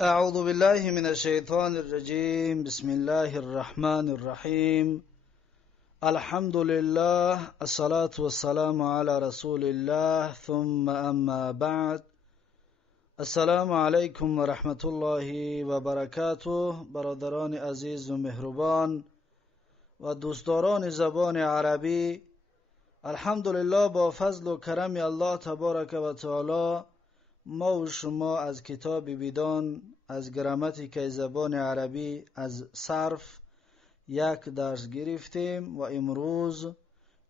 أعوذ بالله من الشيطان الرجيم. بسم الله الرحمن الرحيم. الحمد لله، الصلاة والسلام على رسول الله، ثم أما بعد. السلام عليكم ورحمة الله وبركاته. برادران عزیز و مهربان و دوستداران زبان عربی، الحمدلله با فضل و کرم الله تبارک و تعالی ما و شما از کتاب بیدان، از گراماتیک زبان عربی، از صرف یک درس گرفتیم و امروز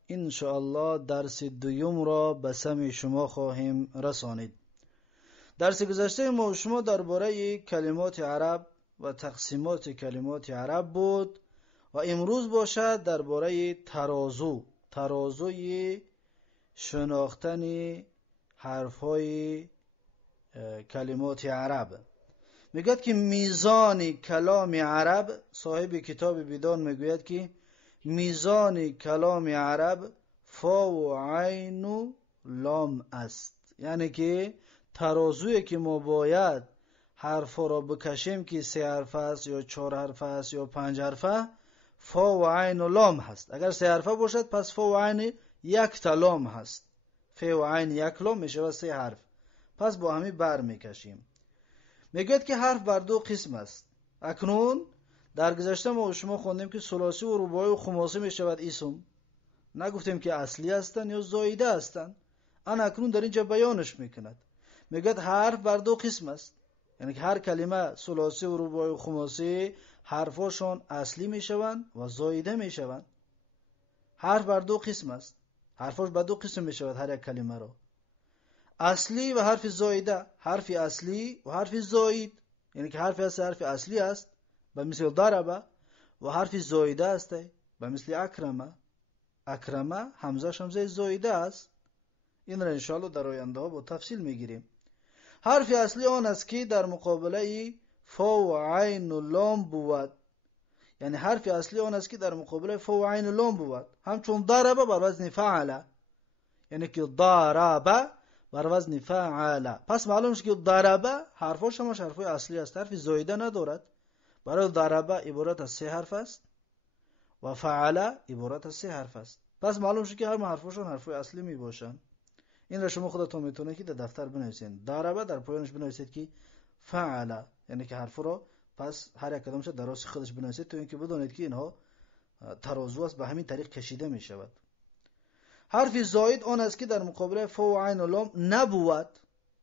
انشاءالله درس دوم را به سمع شما خواهیم رسانید. درس گذشته ما و شما درباره کلمات عرب و تقسیمات کلمات عرب بود و امروز باشد درباره ترازوی شناختن حرفهای کلمات عرب. میگوید که میزان کلام عرب، صاحب کتاب بیدان میگوید که میزان کلام عرب فا و عین و لام است. یعنی که ترازوی که ما باید حرفا را بکشیم که 3 حرف است یا 4 حرف است یا 5 حرفه، فا و عین و لام هست. اگر 3 حرفه باشد پس فا و عین یک تا لام هست، فا و عین یک لام میشه و 3 حرف، پس با همی بر میکشیم. میگوید که حرف بر 2 قسم است. اکنون در گذشته ما و شما خوندیم که ثلاثی و رباعی و خماسی میشود اسم، نگفتیم که اصلی هستن یا زایده هستن. اکنون در اینجا بیانش میکند. میگوید حرف بر 2 قسم است، یعنی که هر کلمه ثلاثی و رباعی و خماسی حرفاشون اصلی میشوند و زایده میشوند. حرف بر 2 قسم است، حرفاش بر 2 قسم میشود هر یک کلمه را، اصلی و حرف زایده. حرف اصلی و حرف زاید، یعنی که حرف اصلی است به مثل ضربه و حرف زایده است به مثل اکرمه همزه زایده است. این را انشاءالله در آینده ها با تفصیل میگیریم. حرف اصلی آن است که در مقابله فا و عین و لام بود، یعنی حرف اصلی آن است که در مقابله فا و عین و لام بود. همچون ضربه بر وزن فعل، یعنی که ضربه بر وزن فعل. پس معلوم است که ضربه حرفاش همش حرفای اصلی است، حرف زایده ندارد. برای ضربه عبارت از 3 حرف است و فعل عبارت از 3 حرف است. پس معلوم است که هر حرفاشون حرفای اصلی می باشند. این را شما خودتون میتونید که در دفتر بنویسید. ضربه در پایانش بنویسید که فعل، یعنی که حرف را پس هر یک کدامش در راست خودش بنویسید، تا اینکه بدونید که اینها ترازو است، به همین طریق کشیده می شود. حرف زاید آن است که در مقابل فا و عین و لام نبود،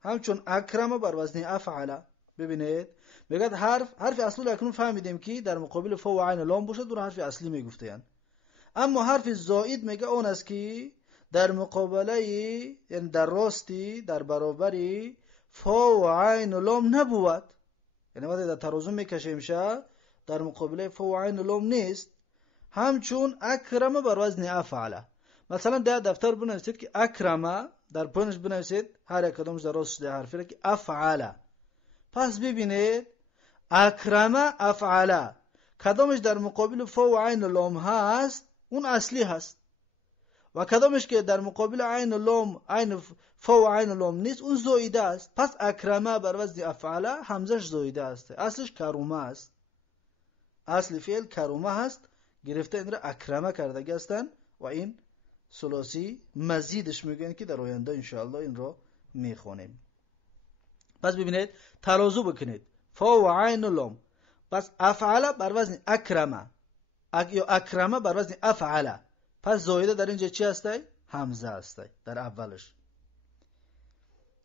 همچون اکرم بر وزن افعل. ببینید میگه حرف اصلی اکنون فهمیدیم که در مقابل فا و عین و لام باشد، اون حرف اصلی میگفتند. اما حرف زاید میگه آن است که در مقابله، یعنی در راستی، در برابری فا و عین و لام نبود. یعنی وقتی در ترازو میکشیم شه در مقابله فا و عین و لام نیست. همچون اکرم بر وزن افعل. مثلا در دفتر بنویسید که اکرمه، در پایینش بنویسید هر یک کدامش در راستش ده حرفی را که افعل. پس ببینید اکرمه افعل، کدامش در مقابل فا و عین و لام هست اون اصلی هست، و کدامش که در مقابل عین و لام، عین فا و عین و لام نیست، اون زایده است. پس اکرمه بر وزن افعل همزش زایده است، اصلش کرومه است، اصل فعل کرومه هست، گرفته این را اکرمه کرده هستند و این ثلاثی مزیدش میگن که در آینده انشاءالله این را میخونیم. پس ببینید ترازو بکنید فا و عین و لام، پس افعل بر وزن اکرمه یا اکرمه بر وزن افعل، پس زایده در اینجا چی هسته؟ همزه هسته در اولش.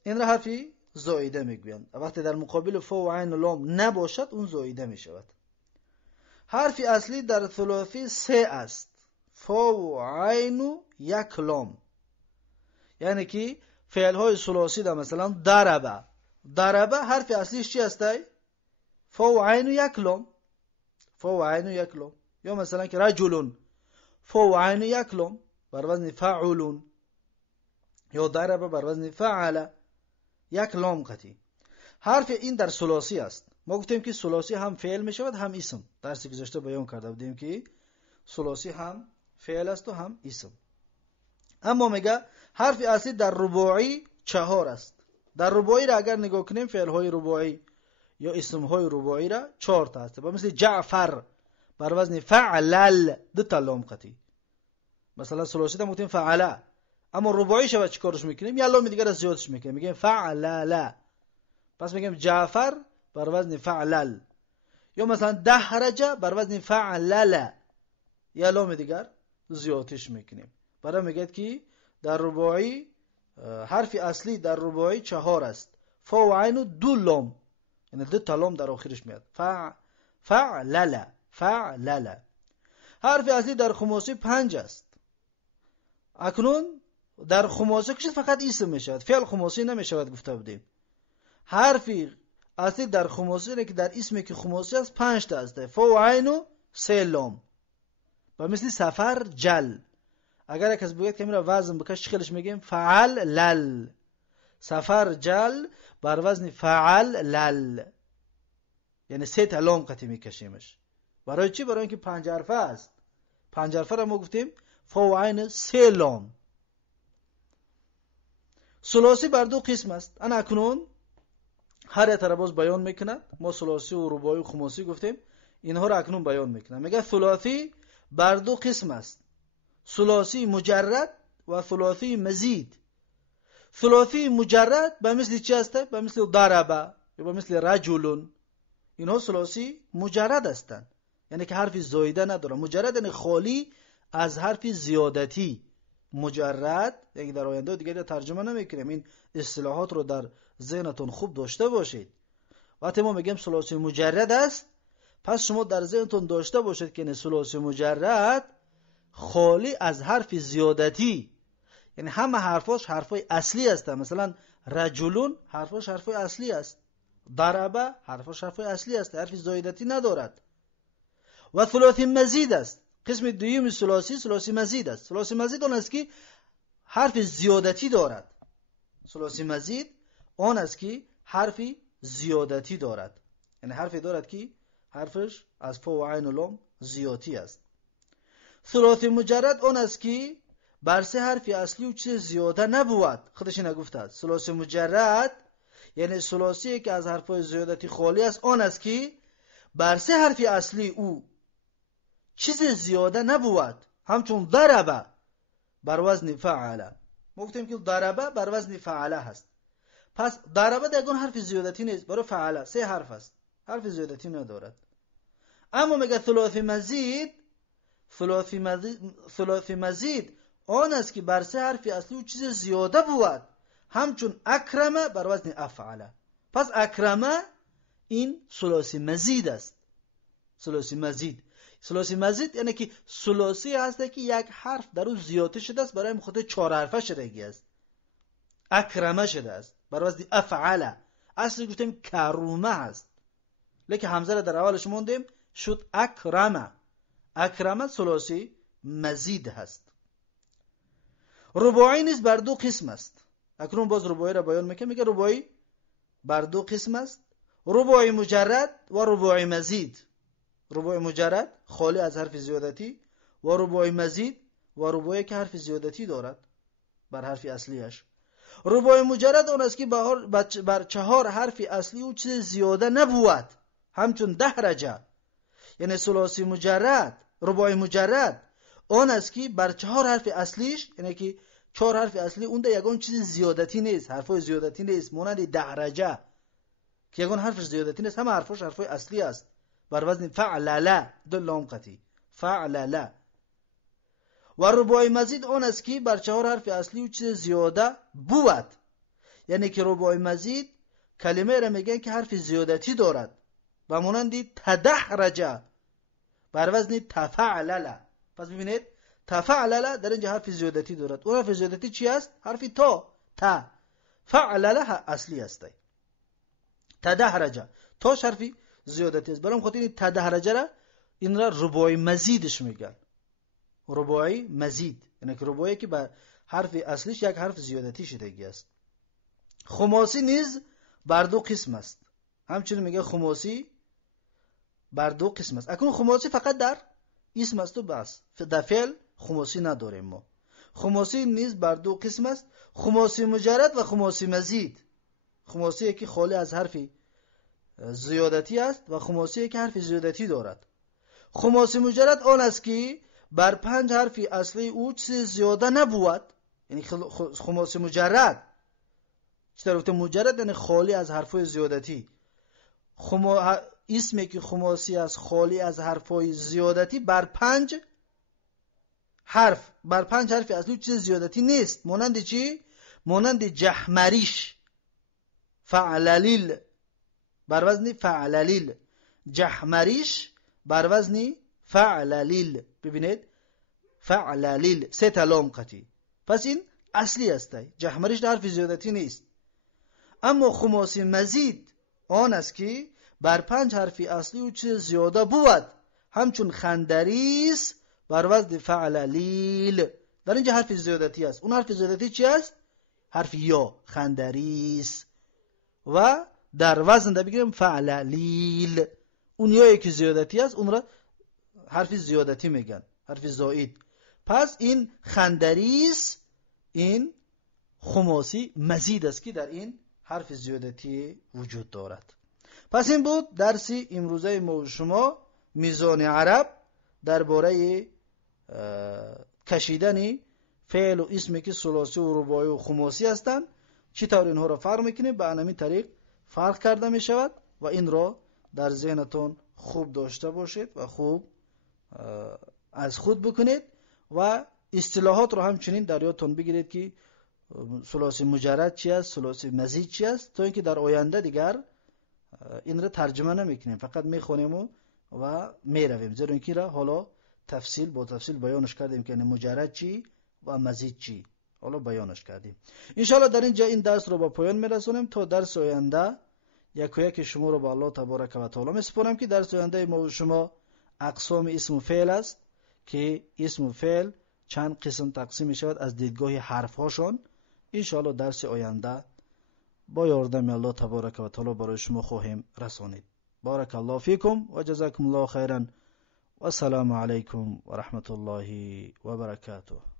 این را حرفی زایده میگویند. وقتی در مقابل فا و عین و لام نباشد اون زایده میشود. حرف اصلی در ثلاثی 3 است، فا و عین و یک لام. یعنی که فعل های ثلاثی در مثلا ضربه حرف اصلیش چی هسته؟ فا و عین و یک لام. یا مثلا که رجلون، فا و عین و یک لام بر وزن فعلون. یا ضربه بر وزن فعل، یک لام قطعی. حرف این در ثلاثی است. ما گفتیم که ثلاثی هم فعل می شود هم اسم. درسی گذشته بیان کرده بودیم که ثلاثی هم فعل است و هم اسم. اما میگه حرف اصلی در رباعی 4 است. در رباعی را اگر نگاه کنیم فعل های رباعی یا اسمهای رباعی را 4 تا است. مثل جعفر بر وزن فعلل 2 تا لام قطعی. مثلا ثلاثی تا گفتیم فعله، اما رباعی شو چیکارش میکنیم؟ یه لام دیگه را زیادش میکنیم، میگیم فعلل. پس میگیم جعفر بر وزن فعلل. یا مثلا دحرج بر وزن فعلل، یه لام دیگر زیادش میکنیم. برای میگه که در رباعی حرف اصلی در رباعی 4 است. فا و عین و 2 لام، یعنی 2 تا لام در آخرش میاد. فعلل فعلل. حرف اصلی در خماسی 5 است. اکنون در خماسی کش فقط اسم میشود، فعل خماسی نمیشود گفته بودیم. حرف اصلی در خماسی که در اسمی که خماسی است 5 تا است. فا و عین و 3 لام. و مثل سفر جل، اگر کس بگوید که میره وزن بکش خیلیش میگیم فعل لل. سفر جل بر وزن فعل لل، یعنی 3 تا لام قطعی میکشیمش. برای چی؟ برای اینکه 5 حرفه است. 5 حرفه را ما گفتیم فا و عین 3 لام. ثلاثی بر 2 قسم است. انا اکنون هر یک را باز بیان میکند. ما ثلاثی و رباعی و خماسی گفتیم، اینها را اکنون بیان میکنم. میگه ثلاثی بر 2 قسم است. ثلاثی مجرد و ثلاثی مزید. ثلاثی مجرد به مثل چی است؟ به مثل ضرب یا به مثل رجل. اینها ثلاثی مجرد هستند، یعنی که حرف زایده نداره. مجرد یعنی خالی از حرف زیادتی. مجرد یعنی در آینده دیگه ترجمه نمیکنیم. این اصطلاحات رو در ذهنتون خوب داشته باشید. وقتی ما میگیم ثلاثی مجرد است، پس شما در ذهنتون داشته باشید که ثلاثی مجرد خالی از حرف زیادتی، یعنی همه حرفاش حرفای اصلی هستند. مثلا رجلون حرفاش حرفای اصلی است، ضرب حرفاش حرفای اصلی است، حرف زیادتی ندارد. و ثلاثی مزید است. قسم دوم ثلاثی مزید است. ثلاثی مزید آن است که حرف زیادتی دارد. ثلاثی مزید آن است که حرفی زیادتی دارد، یعنی حرفی دارد که حرفش از فا و عین و لام زیادتی است. ثلاثی مجرد آن است که بر 3 حرف اصلی و چیز زیاده نبود. خودش نگفته است. ثلاثی مجرد یعنی ثلاثی که از حرفای زیادتی خالی است، آن است که بر 3 حرف اصلی او چیز زیاده نبود. همچون ضرب بر وزن فعل. ما گفتیم که ضرب بر وزن فعل هست. پس ضرب دیگه حرف زیادتی نیست، برای فعل 3 حرف است، حرف زیادتی ندارد. اما میگه ثلاثی مزید آن است که بر 3 حرف اصلی و چیز زیاده بود. همچون اکرمه بر وزن افعل. پس اکرمه این ثلاثی مزید است. ثلاثی مزید یعنی که ثلاثی هست که یک حرف در اون زیاده شده است، برای خود 4 حرفه شدگی است. اکرمه شده است بر وزن افعل. اصلی گفتیم کرومه هست، لیکن حمزه را در اولش موندیم شد اکرمه. اکرمه ثلاثی مزید هست. رباعی نیز بر 2 قسم است. اکنون باز رباعی را بیان میکنه. میگه رباعی بر 2 قسم است. رباعی مجرد و رباعی مزید. رباعی مجرد خالی از حرف زیادتی، و رباعی مزید و رباعی که حرف زیادتی دارد بر حرف اصلیش. رباعی مجرد آن است که بر 4 حرف اصلی و چیز زیاده نبود. همچون دحرجه. یعنی ثلاثی مجرد، رباعی مجرد آن است که بر 4 حرف اصلیش، یعنی که 4 حرف اصلی اون ده یگان چیز زیادتی نیست، حرفای زیادتی نیست، مانند دحرجه که یگان حرفش زیادتی نیست، همه حرفاش حرفای اصلی است بر وزن فعلل 2 لام قطعی فعلل. و رباعی مزید آن است که بر 4 حرف اصلی و چیز زیاده بود. یعنی که رباعی مزید کلمه را میگن که حرف زیادتی دارد و مانند تدحرجه بر وزن تفعلل. پس ببینید تفعلل در اینجا حرف زیادتی دارد. اون حرف زیادتی چی است؟ حرف تا. فعلل اصلی است. تدحرجه تاش حرفی زیادتی است. برام خاطر این تدحرجه را این را رباعی مزیدش میگن. رباعی مزید یعنی که رباعی که بر حرف اصلیش یک حرف زیادتی شدگی است. خماسی نیز بر 2 قسم است. همچنین میگه خماسی بر 2 قسم است. اکنون خماسی فقط در اسم است و بس. در فعل خماسی نداریم ما. خماسی نیز بر 2 قسم است. خماسی مجرد و خماسی مزید. خماسی که خالی از حرف زیادتی است و خماسی که حرف زیادتی دارد. خماسی مجرد آن است که بر 5 حرف اصلی او چیز زیاده نبود. یعنی خماسی مجرد چطور گفتم؟ مجرد یعنی خالی از حرفای زیادتی. اسمی که خماسی است خالی از حرفای زیادتی بر 5 حرف اصلی چیز زیادتی نیست. مانند چی؟ مانند جحمریش، فعللیل بر وزن فعللیل، جحمریش بر وزن فعللیل. ببینید فعللیل 3 تا لام قطعی، پس این اصلی است. جحمریش در حرف زیادتی نیست. اما خماسی مزید آن است که بر 5 حرف اصلی او چیز زیاده بود، همچون خندریس بر وزن فعللیل. در اینجا حرف زیادتی است. اون حرف زیادتی چی است؟ حرف یا، خندریس. و در وزن ده بگیرم فعللیل. اون یایی که زیادتی است اون را حرف زیادتی میگن، حرف زائد. پس این خندریس این خماسی مزید است که در این حرف زیادتی وجود دارد. پس این بود درس امروزه ما و شما، میزان عرب درباره کشیدن فعل و اسمی که ثلاثی و رباعی و خماسی هستند. چطور اینها را فرق میکنیم؟ به همین طریق فرق کرده می شود و این را در ذهنتون خوب داشته باشید و خوب از خود بکنید و اصطلاحات رو همچنین در یادتون بگیرید که ثلاثی مجرد چی است، ثلاثی مزید چی است، تا اینکه در آینده دیگر این را ترجمه نمیکنیم، فقط میخونیم و میرویم. زیرا اینکه را حالا با تفصیل بیانش کردیم که مجرد چی و مزید چی، حالا بیانش کردیم. انشاءالله در اینجا این درس رو با پایان میرسونیم. تا درس آینده یک و یک شما رو به الله تبارک و تعالی میسپارم که درس آینده ما و شما اقسام اسم و فعل است که اسم و فعل چند قسم تقسیم می شود از دیدگاه حرف هاشون. انشاءالله درس آینده با یاردم الله تبارک و تعالی برای شما خواهیم رسانید. بارک الله فیکم و جزاکم الله خیرا و السلام علیکم و رحمت الله و برکاته.